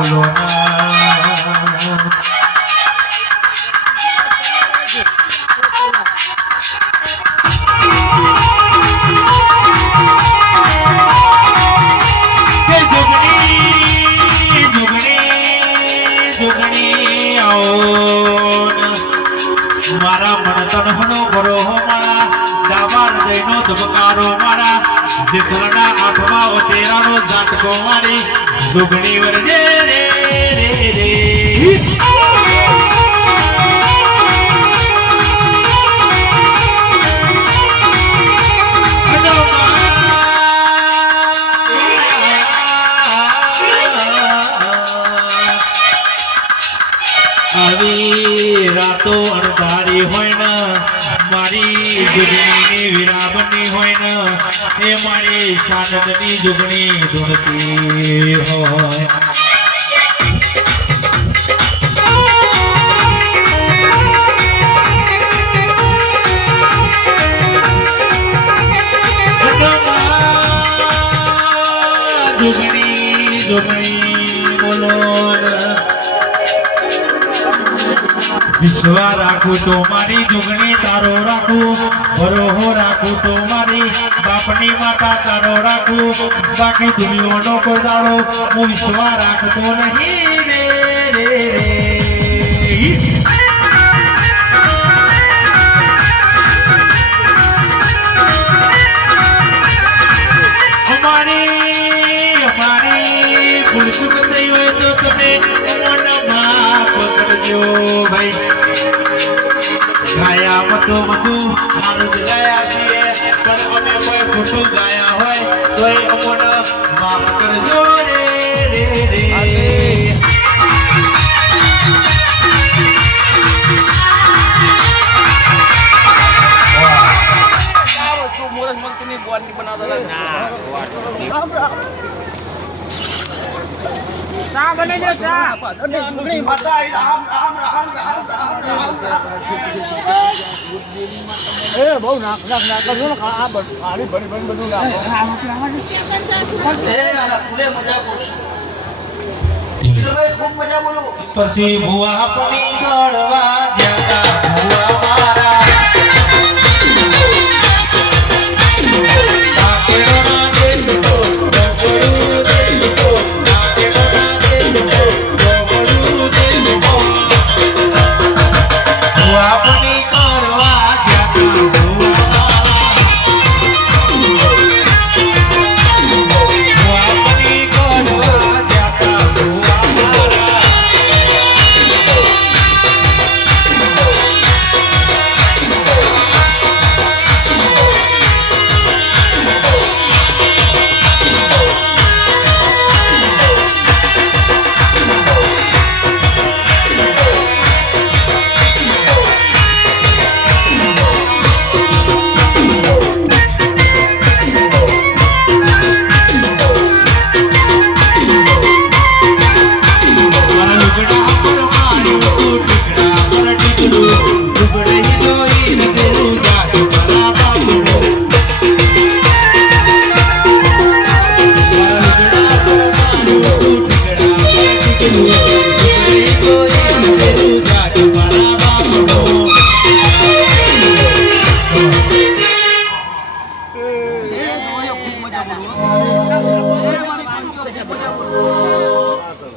બોલો ના મારા મનતનનો ભરો મારા ડાબા હૃદયનો ધબકારો મારા જેસરના આંખમાં વટેરાનો ઝાટકો મારી સુગણી વરજે રે રે રે આવી રાતો અણધારી હોય ને મારી જુગણીની વિરાબની હોય ને એ મારી ચાંદની જુગણી ધૂણતી હોય જુગણી જુગણી બોલો વિશ્વા રાખું તો મારી જુગણી તારો રાખું ભરોહો રાખું તો મારી બાપની માતા તારો રાખું બાકી દુનિયાનો કોઈ દાડો હું વિશ્વા રાખતો નહીં રે રે રે અમારી ભૂલચૂક થઈ હોય તો તમે માફ કરજો ભાઈ ગાયા મતો બધું મારું જ ગાયા છીએ પણ અમે કોઈ ખોટું ગાયા હોય તો એ અમને માફ કરજો રે રે રે ચા બને છે ચા ડુંગળી માતા રામ રામ રામ રામ રામ એ બહુ નાખ નાખ નાખ કરજો ને આ આડી ભરી ભરી બધું નાખો એ આ પૂરે મજા બોલો ખૂબ મજા બોલો પછી ભુવા પણી ગળવા જતા ભુવા મારા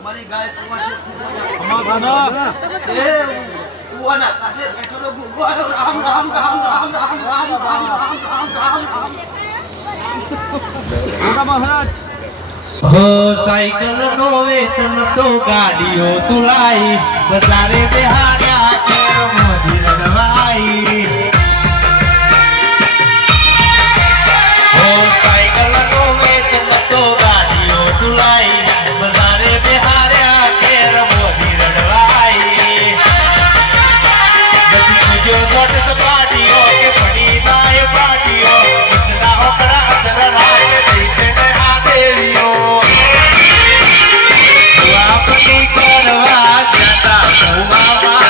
મારી ગાય કુવાશે અમારા એ કુવાના કાઢે બેઠો ગુવારો રામ રામ રામ રામ રામ રામ રામ રામ રામ રામ રામ મહારાજ હો સાયકલ નો વેતન તો ગાડીઓ તુલાઈ બજારે બેહાર્યા કેર મોદી લગવાઈ હો સાયકલ નો વેતન તો ગાડીઓ તુલાઈ બજારે બેહાર્યા કેર મોદી લગવાઈ નથી જો ગોટ સપાટીઓ કે પડી નાય પાટીઓ ઇસના ઓકરા અસર રાજ દેખને આ દેવીઓ કરવા જતા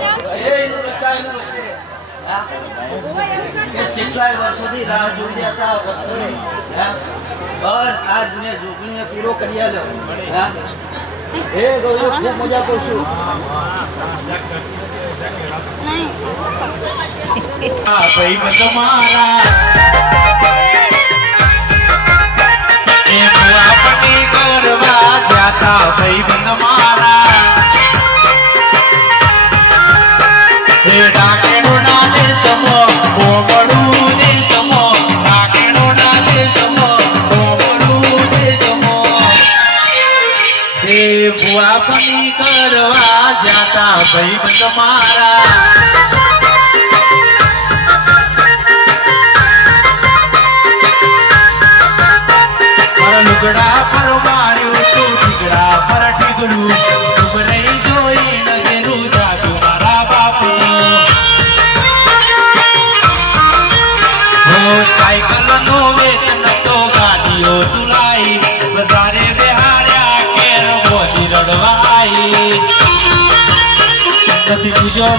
એનું રચાયેલું હશે. હા? કે કેટલાય વર્ષોથી રાહ જોઈ રહ્યા હતા વર્ષોની. હા? પણ આજ મેં જોગણીને પૂરો કરી આલ્યો. હા? એ ગૌરવ ખૂબ મજા કરશું. આ ભાઈબંધ મારા એ આપણી કરવા જાતા ભાઈબંધ મારા એ ડાકેડો નાલે સમો ગોગડું ને સમો ડાકેડો નાલે સમો ગોગડું ને સમો એ આપણી કરવા જાતા ભાઈબંધ મારા લુગડા પર માર્યું તું ઠીકડા પર ઠીકડું ઠુકરાઈ જોઈ નજરું જાદુ મારા બાપનું હો સાયકલ નો વેતન તો ગાડીઓ તુલાઈ બજારે બેહાડ્યા કેર મોદી રડવાઈ નથી પૂછ્યો